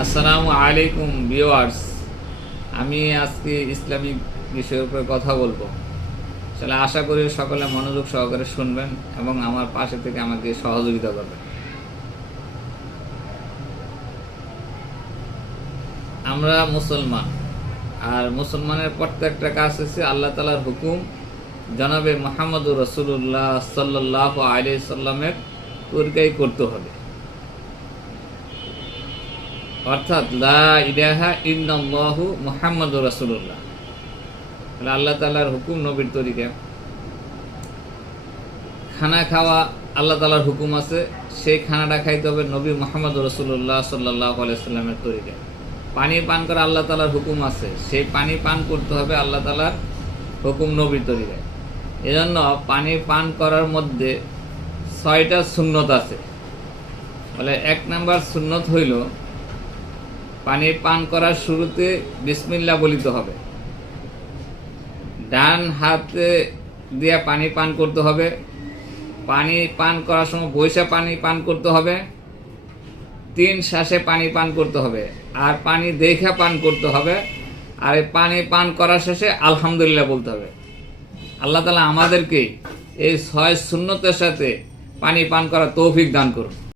আসসালামু আলাইকুম ভিউয়ার্স। আমি আজকে ইসলামিক বিষয়ের উপরে কথা বলবো। আসলে আশা করি সকলে মনোযোগ সহকারে শুনবেন এবং আমার পাশে থেকে আমাকে সহযোগিতা করবেন। আমরা মুসলমান, আর মুসলমানের প্রত্যেকটা কাজ হচ্ছে আল্লাহ তাআলার হুকুম জনাবে মুহাম্মদুর রাসূলুল্লাহ সাল্লাল্লাহু আলাইহি সাল্লামের তরিকায় করতে হবে, অর্থাৎ লা ইলাহা ইল্লাল্লাহু মুহাম্মাদুর রাসূলুল্লাহ। আল্লাহ তাআলার হুকুম, নবীর তরিকা। খানা খাওয়া আল্লাহ তাআলার হুকুম আছে, সেই খানাটা খাইতে হবে নবী মুহাম্মদুর রাসূলুল্লাহ সাল্লাল্লাহু আলাইহি সাল্লামের তরিকায়। পানি পান করা আল্লাহ তাআলার হুকুম আছে, সেই পানি পান করতে হবে আল্লাহ তাআলার হুকুম, নবীর তরিকায়। এজন্য পানি পান করার মধ্যে 6টা সুন্নত আছে। বলে 1 নাম্বার সুন্নত হইল পানি পান করার শুরুতে বিসমিল্লাহ বলিতে হবে। ডান হাতে দিয়ে পানি পান করতে হবে। পানি পান করার সময় বৈশা পানি পান করতে হবে। 3 শ্বাসে পানি পান করতে হবে, আর পানি দেখে পান করতে হবে। আর এই পানি পান করার শেষে আলহামদুলিল্লাহ বলতে হবে। আল্লাহ তাআলা আমাদেরকে এই 6 সুন্নতের সাথে পানি পান করার তৌফিক দান করুন।